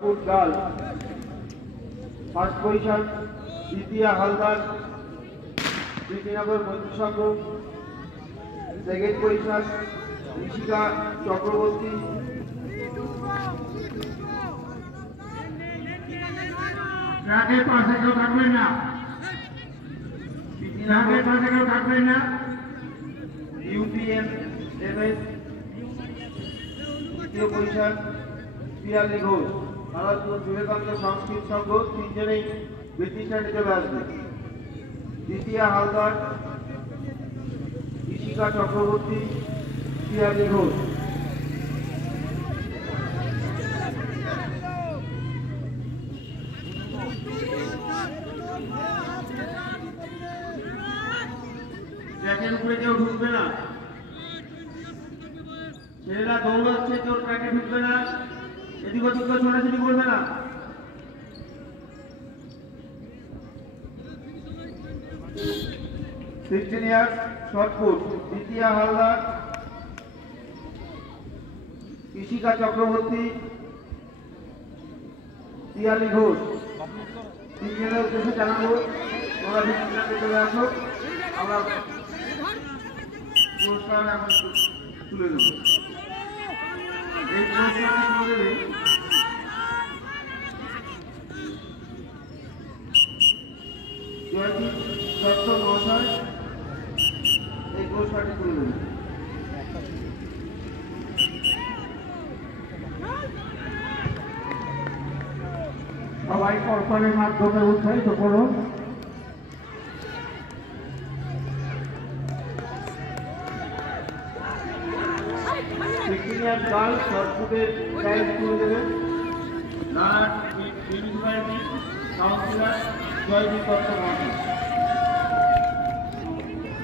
Girl first position দ্বিতীয় হালদার কৃষ্ণনগর মৈত্র সংঘ, second position Rishika চক্রবর্তী, ট্রাকের পাশে কেউ থাকবেন না, ট্রাকের পাশে কেউ থাকবেন না। ইউপিএম এমএস তৃতীয় পজিশন পিয়ালি ঘোষ, আলাদপুর বিবেকানন্দ সংস্কৃত সংঘ তিনজনেই বৃত্তি স্ট্যান্ডে চলে আসবে। দ্বিতীয় হালদার ঋষিকা চক্রবর্তী, পিয়ালি ঘোষ। ট্র্যাকের উপরে কেউ ঢুকবে না, ছেলেরা দৌড়াচ্ছে, কেউ ট্র্যাকে ঢুকবে না, এদিক ওদিক কেউ ছোটাছুটি করবে না। সিক্সটিনিয়ার শর্টপুট দ্বিতীয় হালদার ঋষিকা চক্রবর্তী, পিয়ালি ঘোষ। তিনজনের উদ্দেশ্যে জানাবো তোমরা ভিতরে চলে আসো, আমরা পুরস্কার এখন তুলে দেব। এই পুরস্কারটি তুলে দেবে জয়দীপ দত্ত মহাশয়, এই পুরস্কারটি তুলে দেবে। সবাই কর্পণের মাধ্যমে উৎসাহিত করুন। সিক্সটিনিয়ার গার্ল শর্টপুটের প্রাইজ তুলে দেবেন নাট মিউনিসিপ্যালিটি কাউন্সিলর জয়দীপ দত্ত মহাশয়।